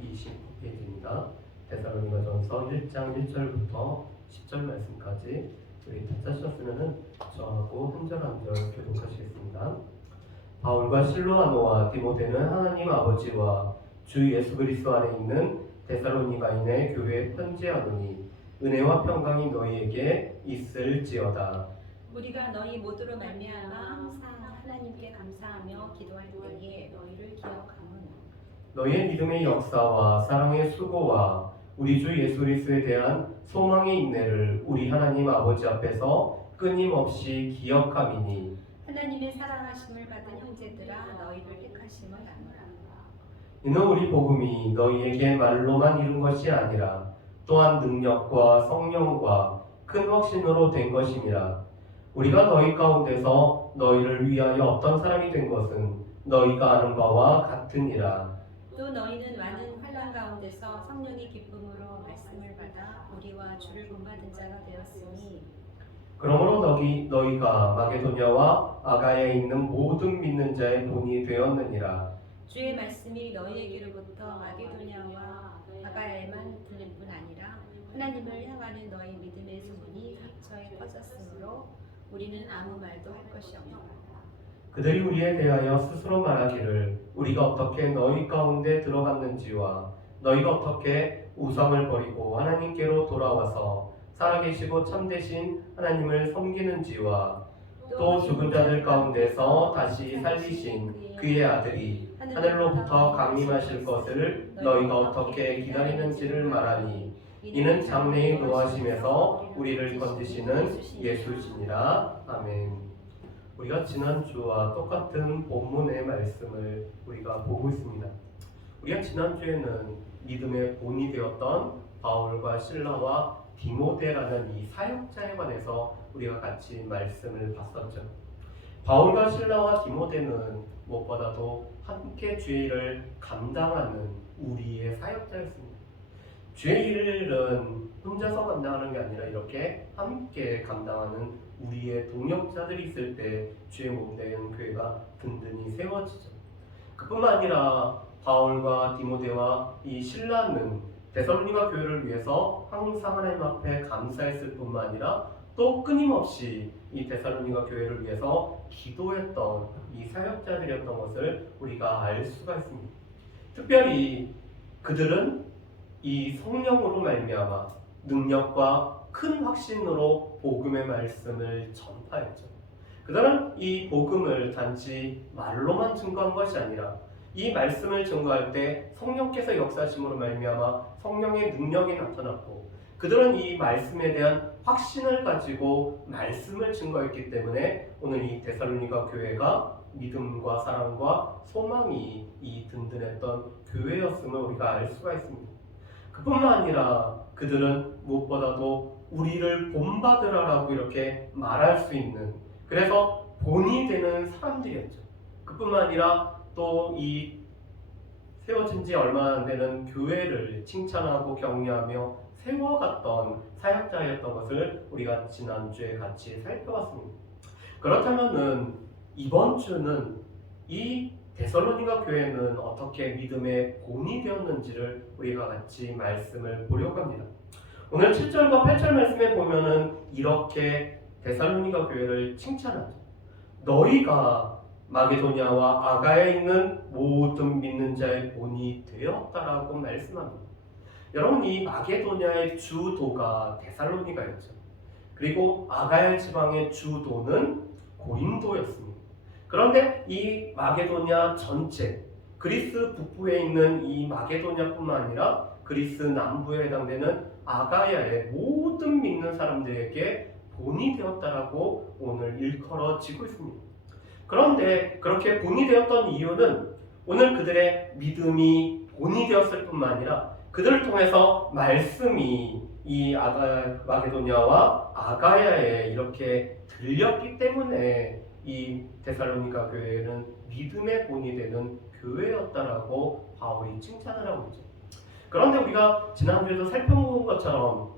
229페이지입니다. 데살로니가전서 1장 1절부터 10절 말씀까지 우리 다 짜셨으면 저하고 한 절 한 절 교독하시겠습니다. 바울과 실로아노와 디모데는 하나님 아버지와 주 예수 그리스도 안에 있는 데살로니가인의 교회에 편지하노니 은혜와 평강이 너희에게 있을지어다. 우리가 너희 모두로 말미암아 항상 하나님께 감사하며 기도할 때에 너희를 기억하노니 너희의 믿음의 역사와 사랑의 수고와 우리 주 예수 그리스도에 대한 소망의 인내를 우리 하나님 아버지 앞에서 끊임없이 기억함이니 하나님의 사랑하심을 받은 형제들아 너희를 택하심을 아노라. 이는 우리 복음이 너희에게 말로만 이룬 것이 아니라 또한 능력과 성령과 큰 확신으로 된 것임이라. 우리가 너희 가운데서 너희를 위하여 어떤 사람이 된 것은 너희가 아는 바와 같으니라. 또 너희는 많은 환난 가운데서 성령의 기쁨으로 말씀을 받아 우리와 주를 본받은 자가 되었으니 그러므로 너희가 마게도냐와 아가야에 있는 모든 믿는 자의 본이 되었느니라. 주의 말씀이 너희에게로부터 마게도냐와 아가야에만 들릴 뿐 아니라 하나님을 향하는 너희 믿음의 소문이 각처에 퍼졌으므로 우리는 아무 말도 할 것이 없노라. 그들이 우리에 대하여 스스로 말하기를 우리가 어떻게 너희 가운데 들어갔는지와 너희가 어떻게 우상을 버리고 하나님께로 돌아와서 살아계시고 참되신 하나님을 섬기는지와 또 죽은 자들 가운데서 다시 살리신 그의 아들이 하늘로부터 강림하실 것을 너희가 어떻게 기다리는지를 말하니 이는 장래의 노하심에서 우리를 건지시는 예수시니라. 아멘. 우리가 지난주와 똑같은 본문의 말씀을 우리가 보고 있습니다. 우리가 지난주에는 믿음의 본이 되었던 바울과 실라와 디모데라는 이 사역자에 관해서 우리가 같이 말씀을 봤었죠. 바울과 실라와 디모데는 무엇보다도 함께 주의 일을 감당하는 우리의 사역자였습니다. 주의 일은 혼자서 감당하는 게 아니라 이렇게 함께 감당하는 우리의 동역자들이 있을 때 주의 몸된 교회가 든든히 세워지죠. 그뿐만 아니라 바울과 디모데와 이 실라는 데살로니가 교회를 위해서 항상 하나님 앞에 감사했을 뿐만 아니라 또 끊임없이 이 데살로니가 교회를 위해서 기도했던 이 사역자들이었던 것을 우리가 알 수가 있습니다. 특별히 그들은 이 성령으로 말미암아 능력과 큰 확신으로 복음의 말씀을 전파했죠. 그들은 이 복음을 단지 말로만 증거한 것이 아니라 이 말씀을 증거할 때 성령께서 역사하심으로 말미암아 성령의 능력이 나타났고 그들은 이 말씀에 대한 확신을 가지고 말씀을 증거했기 때문에 오늘 이 데살로니가 교회가 믿음과 사랑과 소망이 이 든든했던 교회였음을 우리가 알 수가 있습니다. 그뿐만 아니라 그들은 무엇보다도 우리를 본받으라라고 이렇게 말할 수 있는, 그래서 본이 되는 사람들이었죠. 그뿐만 아니라 또 이 세워진 지 얼마 안 되는 교회를 칭찬하고 격려하며 세워갔던 사역자였던 것을 우리가 지난주에 같이 살펴봤습니다. 그렇다면은 이번 주는 이 데살로니가 교회는 어떻게 믿음의 본이 되었는지를 우리가 같이 말씀을 보려고 합니다. 오늘 7절과 8절 말씀에 보면은 이렇게 데살로니가 교회를 칭찬하죠. 너희가 마게도냐와 아가야에 있는 모든 믿는 자의 본이 되었다라고 말씀합니다. 여러분, 이 마게도냐의 주도가 데살로니가였죠. 그리고 아가야 지방의 주도는 고린도였습니다. 그런데 이 마게도냐 전체, 그리스 북부에 있는 이 마게도냐뿐만 아니라 그리스 남부에 해당되는 아가야의 모든 믿는 사람들에게 본이 되었다라고 오늘 일컬어지고 있습니다. 그런데 그렇게 본이 되었던 이유는 오늘 그들의 믿음이 본이 되었을 뿐만 아니라 그들을 통해서 말씀이 이 마게도냐와 아가야에 이렇게 들렸기 때문에 이 데살로니가 교회는 믿음의 본이 되는 교회였다라고 바울이 칭찬을 하고 있죠. 그런데 우리가 지난주에도 살펴본 것처럼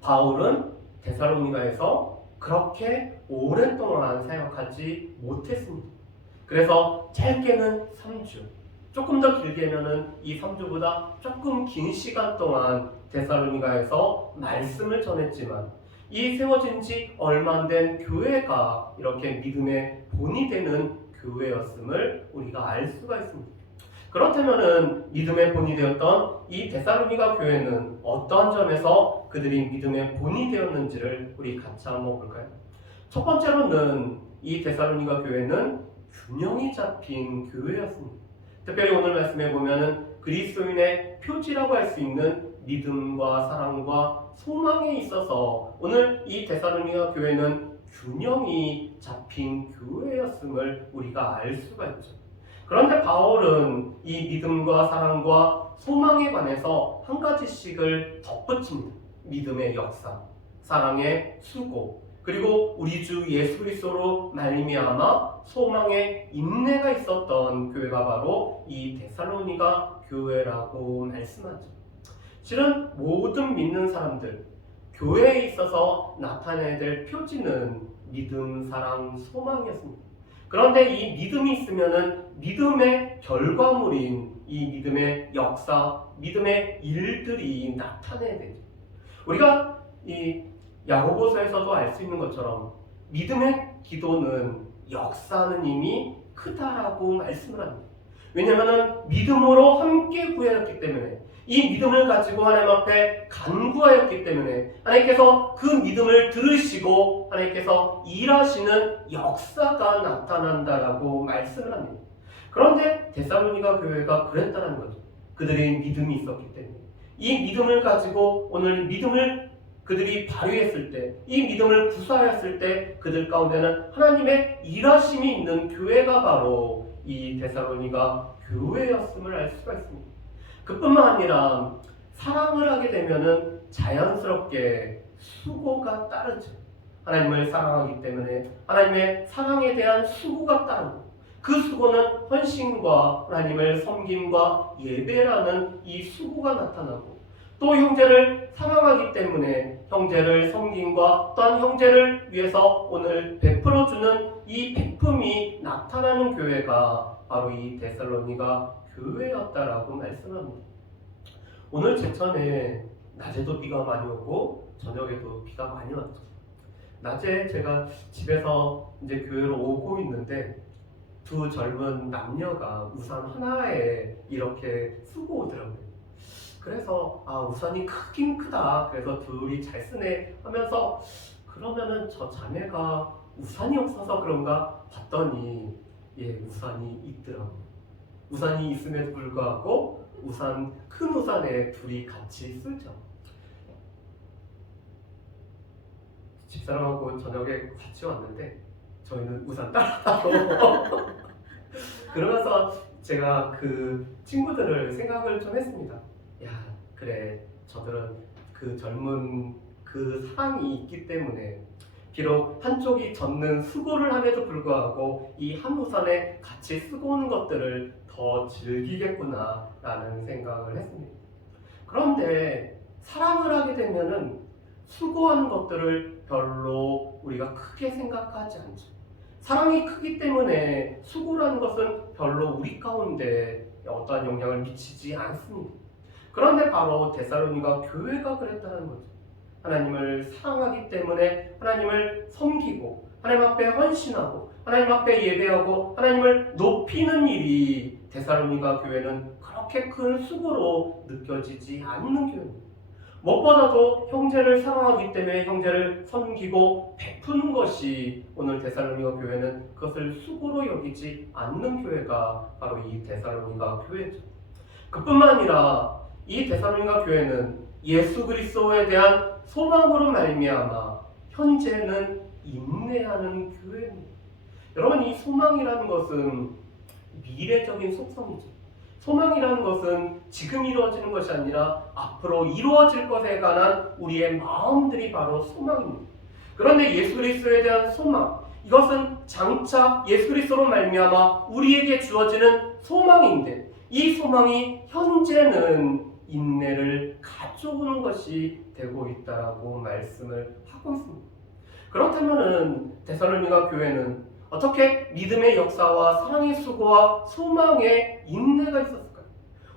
바울은 데살로니가에서 그렇게 오랫동안 사역하지 못했습니다. 그래서 짧게는 3주, 조금 더 길게면은 이 3주보다 조금 긴 시간 동안 데살로니가에서 말씀을 전했지만 이 세워진 지 얼마 안 된 교회가 이렇게 믿음의 본이 되는 교회였음을 우리가 알 수가 있습니다. 그렇다면은 믿음의 본이 되었던 이 데살로니가 교회는 어떠한 점에서 그들이 믿음의 본이 되었는지를 우리 같이 한번 볼까요? 첫 번째로는 이 데살로니가 교회는 균형이 잡힌 교회였습니다. 특별히 오늘 말씀에 보면은 그리스도인의 표지라고 할 수 있는 믿음과 사랑과 소망에 있어서 오늘 이 데살로니가 교회는 균형이 잡힌 교회였음을 우리가 알 수가 있죠. 그런데 바울은 이 믿음과 사랑과 소망에 관해서 한 가지씩을 덧붙입니다. 믿음의 역사, 사랑의 수고, 그리고 우리 주 예수 그리스도로 말미암아 소망의 인내가 있었던 교회가 바로 이 데살로니가 교회라고 말씀하죠. 실은 모든 믿는 사람들, 교회에 있어서 나타내야 될 표지는 믿음, 사랑, 소망이었습니다. 그런데 이 믿음이 있으면은 믿음의 결과물인 이 믿음의 역사, 믿음의 일들이 나타내야 되죠. 우리가 이 야고보서에서도 알 수 있는 것처럼 믿음의 기도는 역사는 이미 크다라고 말씀을 합니다. 왜냐하면 믿음으로 함께 구하였기 때문에, 이 믿음을 가지고 하나님 앞에 간구하였기 때문에 하나님께서 그 믿음을 들으시고 하나님께서 일하시는 역사가 나타난다라고 말씀을 합니다. 그런데 데살로니가 교회가 그랬다는 거죠. 그들의 믿음이 있었기 때문에 이 믿음을 가지고 오늘 믿음을 그들이 발휘했을 때, 이 믿음을 구사하였을 때 그들 가운데는 하나님의 일하심이 있는 교회가 바로 이 데살로니가 교회였음을 알 수가 있습니다. 그뿐만 아니라 사랑을 하게 되면은 자연스럽게 수고가 따르죠. 하나님을 사랑하기 때문에 하나님의 사랑에 대한 수고가 따르고, 그 수고는 헌신과 하나님을 섬김과 예배라는 이 수고가 나타나고, 또 형제를 사랑하기 때문에 형제를 섬김과 또한 형제를 위해서 오늘 베풀어주는 이 베품이 나타나는 교회가 바로 이 데살로니가 교회였다라고 말씀합니다. 오늘 제천에 낮에도 비가 많이 오고 저녁에도 비가 많이 왔죠. 낮에 제가 집에서 이제 교회로 오고 있는데 두 젊은 남녀가 우산 하나에 이렇게 쓰고 오더라고요. 그래서 우산이 크긴 크다. 그래서 둘이 잘 쓰네 하면서 그러면은 저 자매가 우산이 없어서 그런가 봤더니 우산이 있더라고요. 우산이 있음에도 불구하고 큰 우산에 둘이 같이 쓰죠. 집사람하고 저녁에 같이 왔는데 저희는 우산 따로 그러면서 제가 그 친구들을 생각을 좀 했습니다. 야, 그래, 저들은 그 젊은 그 사랑이 있기 때문에 비록 한쪽이 젖는 수고를 함에도 불구하고 이 한 우산에 같이 쓰고 오는 것들을 더 즐기겠구나 라는 생각을 했습니다. 그런데 사랑을 하게 되면은 수고하는 것들을 별로 우리가 크게 생각하지 않죠. 사랑이 크기 때문에 수고라는 것은 별로 우리 가운데 어떠한 영향을 미치지 않습니다. 그런데 바로 데살로니가 교회가 그랬다는 거죠. 하나님을 사랑하기 때문에 하나님을 섬기고 하나님 앞에 헌신하고 하나님 앞에 예배하고 하나님을 높이는 일이 데살로니가 교회는 그렇게 큰 수고로 느껴지지 않는 교회입니다. 무엇보다도 형제를 사랑하기 때문에 형제를 섬기고 베푸는 것이 오늘 데살로니가 교회는 그것을 수고로 여기지 않는 교회가 바로 이 데살로니가 교회죠. 그뿐만 아니라 이 데살로니가 교회는 예수 그리스도에 대한 소망으로 말미암아 현재는 인내하는 교회입니다. 여러분, 이 소망이라는 것은 미래적인 속성이죠. 소망이라는 것은 지금 이루어지는 것이 아니라 앞으로 이루어질 것에 관한 우리의 마음들이 바로 소망입니다. 그런데 예수 그리스도에 대한 소망, 이것은 장차 예수 그리스도로 말미암아 우리에게 주어지는 소망인데, 이 소망이 현재는 인내를 가져오는 것이 되고 있다라고 말씀을 하고 있습니다. 그렇다면은 데살로니가 교회는 어떻게 믿음의 역사와 사랑의 수고와 소망의 인내가 있었을까요?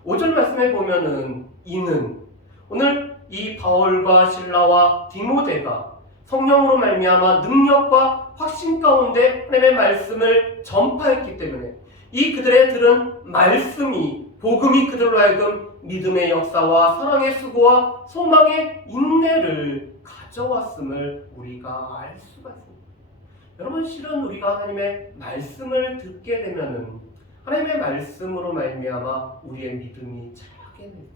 5절 말씀에 보면은 이는 오늘 이 바울과 실라와 디모데가 성령으로 말미암아 능력과 확신 가운데 하나님의 말씀을 전파했기 때문에 이 그들의 들은 말씀이 복음이 그들로 하여금 믿음의 역사와 사랑의 수고와 소망의 인내를 가져왔음을 우리가 알 수가 있습니다. 여러분 실은 우리가 하나님의 말씀을 듣게 되면은 하나님의 말씀으로 말미암아 우리의 믿음이 자라게 되죠.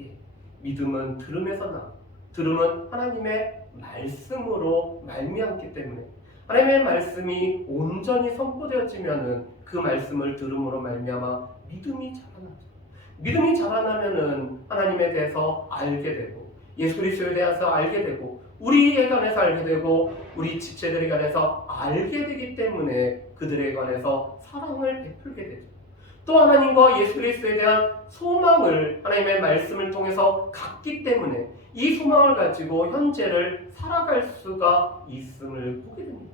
예, 믿음은 들음에서 나. 들음은 하나님의 말씀으로 말미암기 때문에 하나님의 말씀이 온전히 선포되어지면은 그 말씀을 들음으로 말미암아 믿음이 자라나죠. 믿음이 자라나면은 하나님에 대해서 알게 되고 예수 그리스도에 대해서 알게 되고 우리에 관해서 알게 되고 우리 지체들에 관해서 알게 되기 때문에 그들에 관해서 사랑을 베풀게 되죠. 또 하나님과 예수 그리스도에 대한 소망을 하나님의 말씀을 통해서 갖기 때문에 이 소망을 가지고 현재를 살아갈 수가 있음을 보게 됩니다.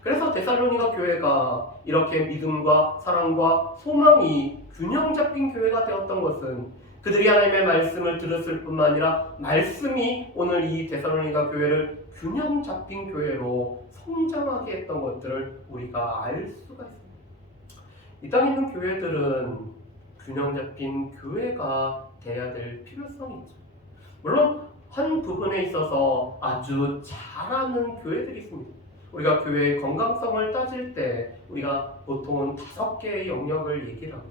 그래서 데살로니가 교회가 이렇게 믿음과 사랑과 소망이 균형 잡힌 교회가 되었던 것은 그들이 하나님의 말씀을 들었을 뿐만 아니라 말씀이 오늘 이 데살로니가 교회를 균형 잡힌 교회로 성장하게 했던 것들을 우리가 알 수가 있습니다. 이 땅에 있는 교회들은 균형 잡힌 교회가 돼야 될 필요성이 있죠. 물론 한 부분에 있어서 아주 잘하는 교회들이 있습니다. 우리가 교회의 건강성을 따질 때 우리가 보통은 5개의 영역을 얘기를 하고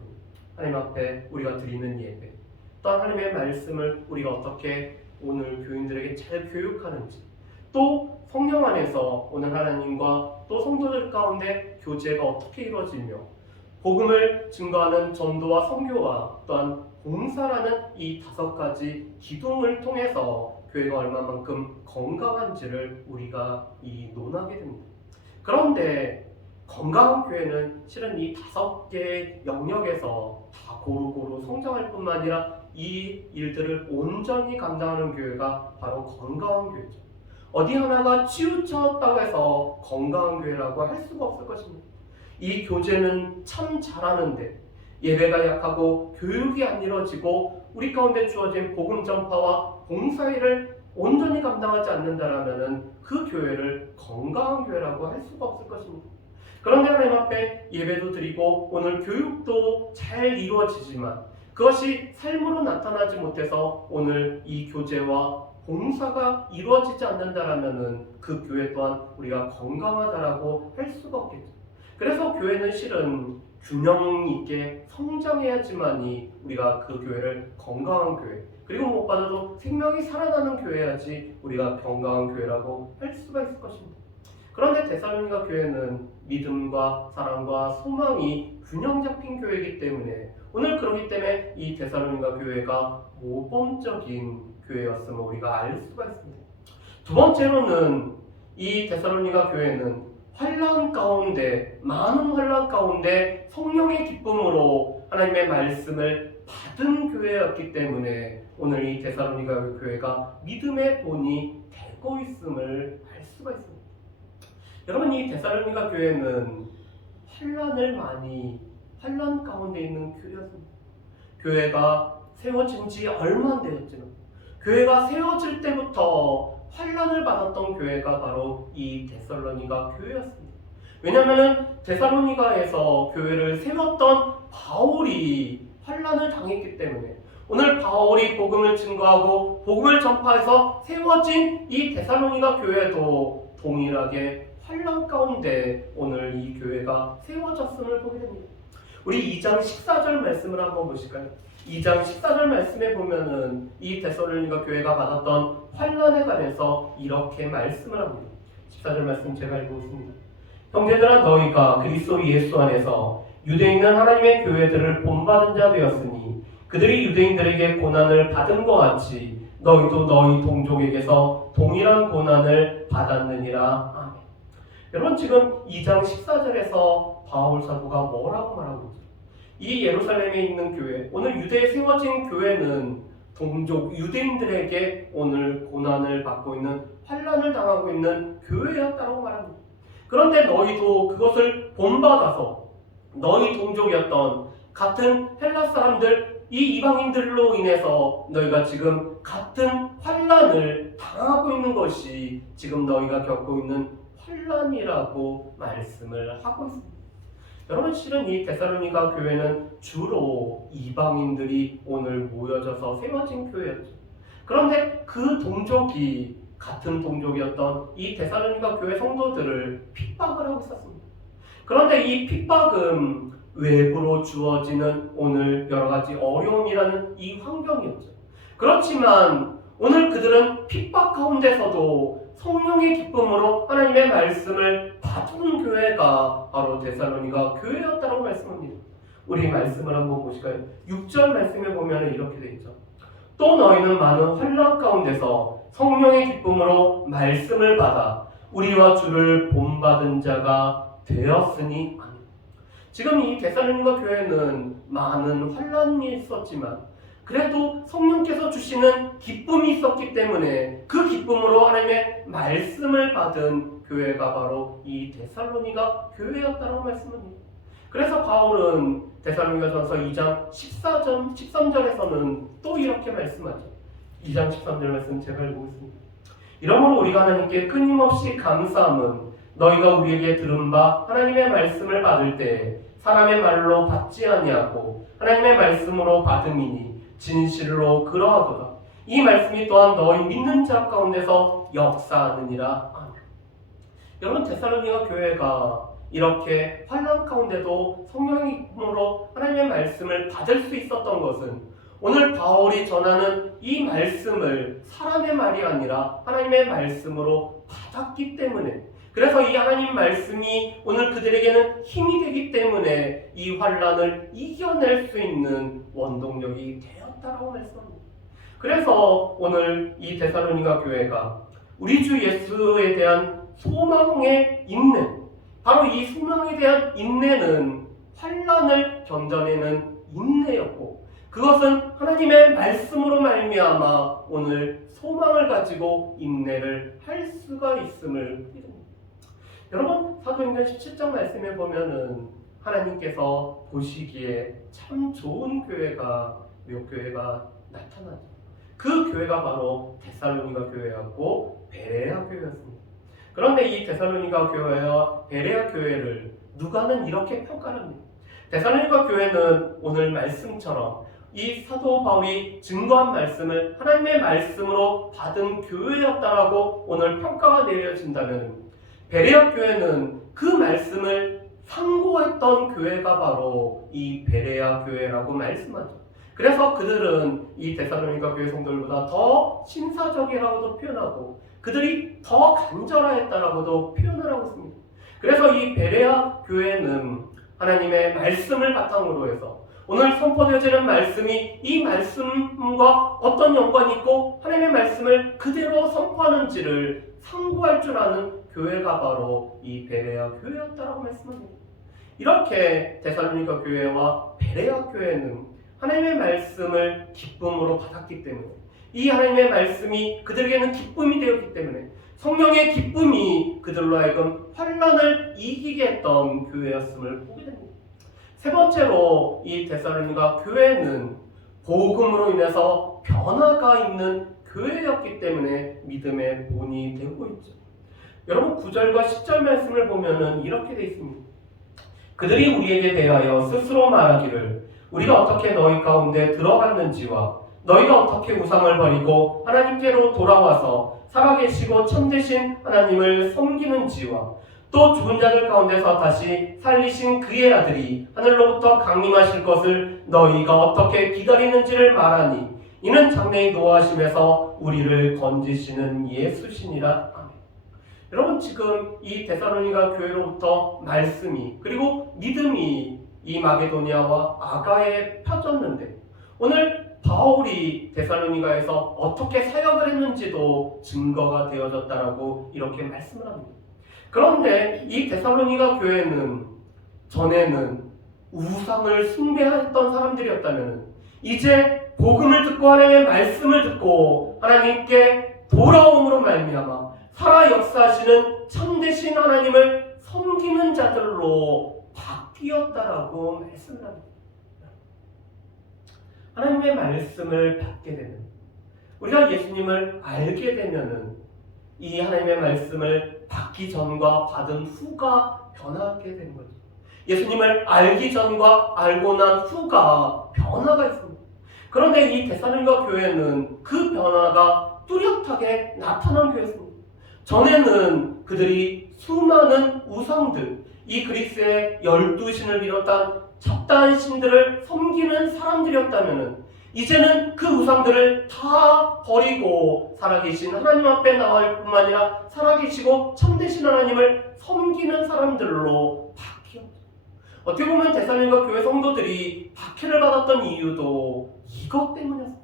하나님 앞에 우리가 드리는 예배, 또 하나님의 말씀을 우리가 어떻게 오늘 교인들에게 잘 교육하는지, 또 성령 안에서 오늘 하나님과 또 성도들 가운데 교제가 어떻게 이루어지며 복음을 증거하는 전도와 선교와 또한 봉사라는 이 5가지 기둥을 통해서 교회가 얼마만큼 건강한지를 우리가 논하게 됩니다. 그런데 건강한 교회는 실은 이 5개의 영역에서 다 고루고루 성장할 뿐만 아니라 이 일들을 온전히 감당하는 교회가 바로 건강한 교회죠. 어디 하나가 치우쳤다고 해서 건강한 교회라고 할 수가 없을 것입니다. 이 교제는 참 잘하는데 예배가 약하고 교육이 안 이루어지고 우리 가운데 주어진 복음 전파와 봉사일을 온전히 감당하지 않는다라면 그 교회를 건강한 교회라고 할 수가 없을 것입니다. 그런데 하나님 앞에 예배도 드리고 오늘 교육도 잘 이루어지지만 그것이 삶으로 나타나지 못해서 오늘 이 교제와 봉사가 이루어지지 않는다라면 그 교회 또한 우리가 건강하다라고 할 수가 없겠죠. 그래서 교회는 실은 균형 있게 성장해야지만이 우리가 그 교회를 건강한 교회, 그리고 무엇보다도 생명이 살아나는 교회야지 우리가 건강한 교회라고 할 수가 있을 것입니다. 그런데 데살로니가 교회는 믿음과 사랑과 소망이 균형 잡힌 교회이기 때문에 오늘 그렇기 때문에 이 데살로니가 교회가 모범적인 교회였음을 우리가 알 수가 있습니다. 두 번째로는 이 데살로니가 교회는 환난 가운데, 많은 환난 가운데 성령의 기쁨으로 하나님의 말씀을 받은 교회였기 때문에 오늘 이 데살로니가 교회가 믿음의 본이 되고 있음을 알 수가 있습니다. 여러분, 이 데살로니가 교회는 환난 가운데 있는 교회였습니다. 교회가 세워진 지 얼마 안 되었지만 교회가 세워질 때부터 환난을 받았던 교회가 바로 이 데살로니가 교회였습니다. 왜냐하면 데살로니가에서 교회를 세웠던 바울이 환난을 당했기 때문에 오늘 바울이 복음을 증거하고 복음을 전파해서 세워진 이 데살로니가 교회도 동일하게 환난 가운데 오늘 이 교회가 세워졌음을 보게 됩니다. 우리 2장 14절 말씀을 한번 보실까요? 2장 14절 말씀에 보면은 이 데살로니가 교회가 받았던 환난에 관해서 이렇게 말씀을 합니다. 14절 말씀 제가 읽어보겠습니다. 형제들아, 너희가 그리스도 예수 안에서 유대에 있는 하나님의 교회들을 본받은 자 되었으니 그들이 유대인들에게 고난을 받은 것 같이 너희도 너희 동족에게서 동일한 고난을 받았느니라. 아멘. 여러분, 지금 2장 14절에서 바울 사도가 뭐라고 말하고 있죠? 이 예루살렘에 있는 교회, 오늘 유대에 세워진 교회는 동족 유대인들에게 오늘 고난을 받고 있는 환난을 당하고 있는 교회였다고 말합니다. 그런데 너희도 그것을 본받아서 너희 동족이었던 같은 헬라 사람들, 이 이방인들로 인해서 너희가 지금 같은 환난을 당하고 있는 것이 지금 너희가 겪고 있는 환난이라고 말씀을 하고 있습니다. 여러분, 실은 이 데살로니가 교회는 주로 이방인들이 오늘 모여져서 세워진 교회였죠. 그런데 그 동족이 같은 동족이었던 이 데살로니가 교회 성도들을 핍박을 하고 있었습니다. 그런데 이 핍박은 외부로 주어지는 오늘 여러 가지 어려움이라는 이 환경이었죠. 그렇지만 오늘 그들은 핍박 가운데서도 성령의 기쁨으로 하나님의 말씀을 받은 교회가 바로 데살로니가 교회였다고 말씀합니다. 우리 말씀을 한번 보실까요? 6절 말씀에 보면 이렇게 되어 있죠. 또 너희는 많은 환난 가운데서 성령의 기쁨으로 말씀을 받아 우리와 주를 본받은 자가 되었으니 아멘. 지금 이 데살로니가 교회는 많은 환난이 있었지만 그래도 성령께서 주시는 기쁨이 있었기 때문에 그 기쁨으로 하나님의 말씀을 받은 교회가 바로 이 데살로니가 교회였다고 말씀합니다. 그래서 바울은 데살로니가전서 2장 14절, 13절에서는 또 이렇게 말씀하죠. 2장 13절 말씀 제가 읽어보겠습니다. 이러므로 우리가 하나님께 끊임없이 감사함은 너희가 우리에게 들은 바 하나님의 말씀을 받을 때 사람의 말로 받지 아니하고 하나님의 말씀으로 받음이니 진실로 그러하도다. 이 말씀이 또한 너희 믿는 자 가운데서 역사하느니라. 아멘. 여러분, 데살로니가 교회가 이렇게 환난 가운데도 성령의 힘으로 하나님의 말씀을 받을 수 있었던 것은 오늘 바울이 전하는 이 말씀을 사람의 말이 아니라 하나님의 말씀으로 받았기 때문에, 그래서 이 하나님 말씀이 오늘 그들에게는 힘이 되기 때문에 이 환난을 이겨낼 수 있는 원동력이 되었다라고 말씀합니다. 그래서 오늘 이 데살로니가 교회가 우리 주 예수에 대한 소망의 인내, 바로 이 소망에 대한 인내는 환난을 견뎌내는 인내였고, 그것은 하나님의 말씀으로 말미암아 오늘 소망을 가지고 인내를 할 수가 있음을 믿습니다. 여러분, 사도행전 17장 말씀에 보면은 하나님께서 보시기에 참 좋은 교회가 몇 교회가 나타나죠. 그 교회가 바로 데살로니가 교회였고 베레아 교회였습니다. 그런데 이 데살로니가 교회와 베레아 교회를 누가는 이렇게 평가를 합니다. 데살로니가 교회는 오늘 말씀처럼 이 사도 바울이 증거한 말씀을 하나님의 말씀으로 받은 교회였다라고 오늘 평가가 내려진다면, 베레아 교회는 그 말씀을 상고했던 교회가 바로 이 베레아 교회라고 말씀하죠. 그래서 그들은 이 데살로니가 교회 성도들보다 더 신사적이라고도 표현하고 그들이 더 간절하였다라고도 표현을 하고 있습니다. 그래서 이 베레아 교회는 하나님의 말씀을 바탕으로 해서 오늘 선포되어지는 말씀이 이 말씀과 어떤 연관이 있고 하나님의 말씀을 그대로 선포하는지를 상고할 줄 아는 교회가 바로 이 베레아 교회였다라고 말씀합니다. 이렇게 데살로니가 교회와 베레아 교회는 하나님의 말씀을 기쁨으로 받았기 때문에, 이 하나님의 말씀이 그들에게는 기쁨이 되었기 때문에 성령의 기쁨이 그들로 하여금 환난을 이기게 했던 교회였음을 보게 됩니다. 세 번째로 이 데살로니가 교회는 복음으로 인해서 변화가 있는 교회였기 때문에 믿음의 본이 되고 있죠. 여러분, 9절과 10절 말씀을 보면은 이렇게 되어 있습니다. 그들이 우리에게 대하여 스스로 말하기를 우리가 어떻게 너희 가운데 들어갔는지와 너희가 어떻게 우상을 버리고 하나님께로 돌아와서 살아계시고 참되신 하나님을 섬기는지와 또 죽은 자들 가운데서 다시 살리신 그의 아들이 하늘로부터 강림하실 것을 너희가 어떻게 기다리는지를 말하니 이는 장래에 노하심에서 우리를 건지시는 예수시니라. 아멘. 여러분, 지금 이 데살로니가 교회로부터 말씀이 그리고 믿음이 이 마게도니아와 아가에 펴졌는데, 오늘 바울이 데살로니가에서 어떻게 사역을 했는지도 증거가 되어졌다라고 이렇게 말씀을 합니다. 그런데 이 데살로니가 교회는 전에는 우상을 숭배했던 사람들이었다면 이제 복음을 듣고 하나님의 말씀을 듣고 하나님께 돌아옴으로 말미암아 살아 역사하시는 참되신 하나님을 섬기는 자들로 바뀌었다라고 말씀을 합니다. 하나님의 말씀을 받게 되면, 우리가 예수님을 알게 되면은 이 하나님의 말씀을 받기 전과 받은 후가 변하게 되는 거죠. 예수님을 알기 전과 알고 난 후가 변화가 있습니다. 그런데 이 데살로니가 교회는 그 변화가 뚜렷하게 나타난 교회였습니다. 전에는 그들이 수많은 우상들, 이 그리스의 12신을 비롯한 잡다한 신들을 섬기는 사람들이었다면 이제는 그 우상들을 다 버리고 살아계신 하나님 앞에 나올 뿐만 아니라 살아계시고 참되신 하나님을 섬기는 사람들로 바뀌었죠. 어떻게 보면 데살로니가 교회 성도들이 박해를 받았던 이유도 이것 때문이었어요.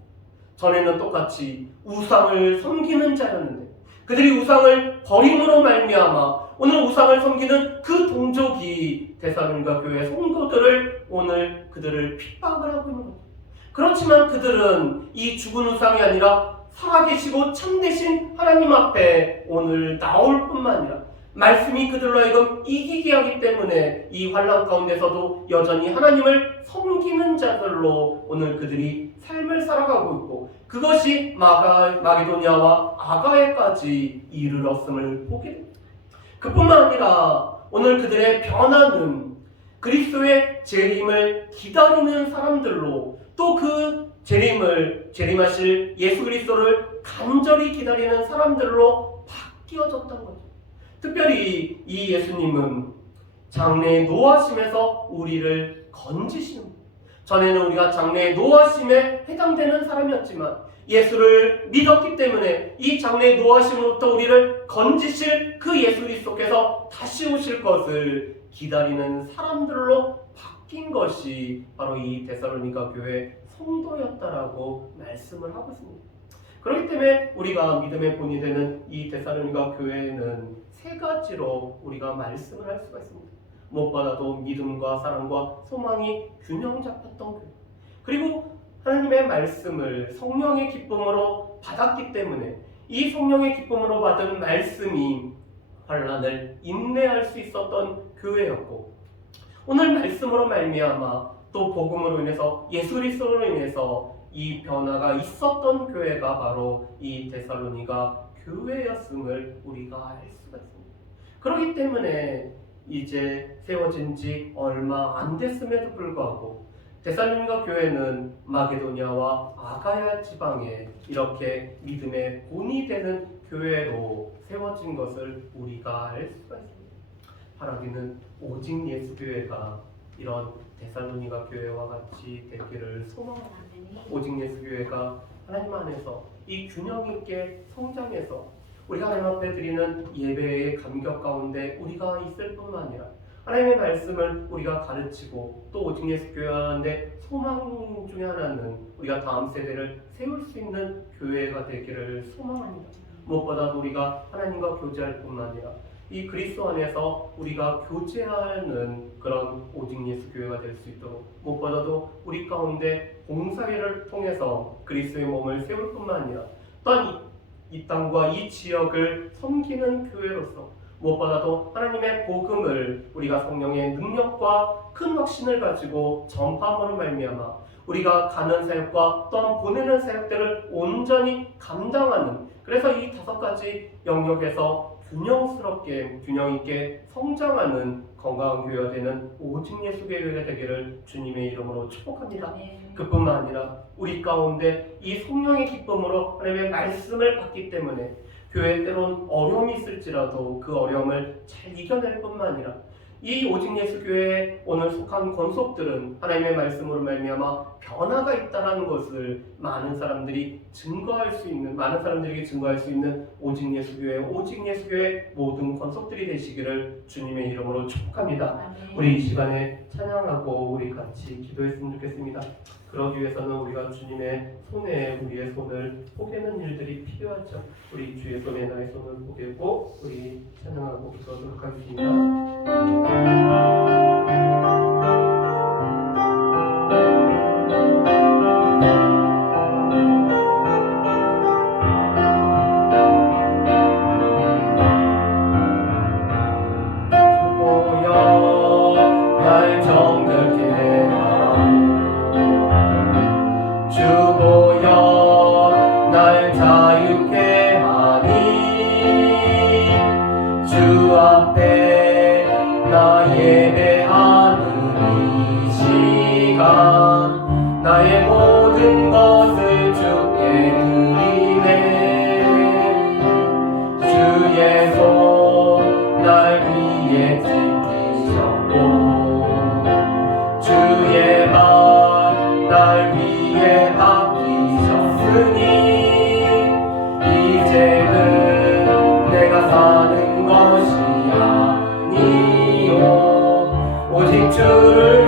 전에는 똑같이 우상을 섬기는 자였는데 그들이 우상을 버림으로 말미암아 오늘 우상을 섬기는 그 동족이 데살로니가 교회 성도들을 오늘 그들을 핍박을 하고 있는 거죠. 그렇지만 그들은 이 죽은 우상이 아니라 살아계시고 참되신 하나님 앞에 오늘 나올 뿐만 아니라 말씀이 그들로 하여금 이기게 하기 때문에 이 환난 가운데서도 여전히 하나님을 섬기는 자들로 오늘 그들이 삶을 살아가고 있고 그것이 마게도냐와 아가야까지 이르렀음을 보게 됩니다. 그뿐만 아니라 오늘 그들의 변화는 그리스도의 재림을 기다리는 사람들로 또 그 재림하실 예수 그리스도를 간절히 기다리는 사람들로 바뀌어졌던 거죠. 특별히 이 예수님은 장래의 노하심에서 우리를 건지시는 거예요. 전에는 우리가 장래의 노하심에 해당되는 사람이었지만 예수를 믿었기 때문에 이 장래의 노하심으로부터 우리를 건지실 그 예수 그리스도께서 다시 오실 것을 기다리는 사람들로 바뀐 것이 바로 이 데살로니가 교회 성도였다라고 말씀을 하고 있습니다. 그렇기 때문에 우리가 믿음의 본이 되는 이 데살로니가 교회에는 세 가지로 우리가 말씀을 할 수가 있습니다. 무엇보다도 믿음과 사랑과 소망이 균형 잡혔던 교회. 그리고 하나님의 말씀을 성령의 기쁨으로 받았기 때문에 이 성령의 기쁨으로 받은 말씀이 환난을 인내할 수 있었던 교회였고 오늘 말씀으로 말미암아 또 복음으로 인해서 예수 그리스도로 인해서 이 변화가 있었던 교회가 바로 이 데살로니가 교회였음을 우리가 알 수가 있습니다. 그렇기 때문에 이제 세워진 지 얼마 안 됐음에도 불구하고 데살로니가 교회는 마게도냐와 아가야 지방에 이렇게 믿음의 본이 되는 교회로 세워진 것을 우리가 알 수가 있습니다. 바라기는 오직 예수 교회가 이런 데살로니가 교회와 같이 되기를 소망합니다. 오직 예수 교회가 하나님 안에서 이 균형 있게 성장해서 우리가 하나님 앞에 드리는 예배의 감격 가운데 우리가 있을 뿐만 아니라 하나님의 말씀을 우리가 가르치고 또 오직 예수 교회하는데 소망 중에 하나는 우리가 다음 세대를 세울 수 있는 교회가 되기를 소망합니다. 무엇보다도 우리가 하나님과 교제할 뿐만 아니라 이 그리스도 안에서 우리가 교제하는 그런 오직 예수 교회가 될 수 있도록 무엇보다도 우리 가운데 봉사회를 통해서 그리스도의 몸을 세울 뿐만 아니라 또한 이 땅과 이 지역을 섬기는 교회로서 무엇보다도 하나님의 복음을 우리가 성령의 능력과 큰 확신을 가지고 전파함으로 말미암아 우리가 가는 사역과 또한 보내는 사역들을 온전히 감당하는 그래서 이 5가지 영역에서 균형스럽게 균형 있게 성장하는 건강한 교회가 되는 오직 예수 교회가 되기를 주님의 이름으로 축복합니다. 그뿐만 아니라 우리 가운데 이 성령의 기쁨으로 하나님의 말씀을 받기 때문에 교회에 때론 어려움이 있을지라도 그 어려움을 잘 이겨낼 뿐만 아니라 이 오직 예수 교회에 오늘 속한 권속들은 하나님의 말씀으로 말미암아 변화가 있다는 것을 많은 사람들에게 증거할 수 있는 오직 예수 교회 모든 권속들이 되시기를 주님의 이름으로 축복합니다. 우리 이 시간에 찬양하고 우리 같이 기도했으면 좋겠습니다. 그러기 위해서는 우리가 주님의 손에 우리의 손을 포개는 일들이 필요하죠. 우리 주의 손에 나의 손을 포개고 우리 찬양하고 기도하도록 하겠습니다. 나의 모든 것을 주께 드리네. 주의 손 날 위에 지키셨고 주의 발 날 위에 박히셨으니 이제는 내가 사는 것이 아니요 오직 주를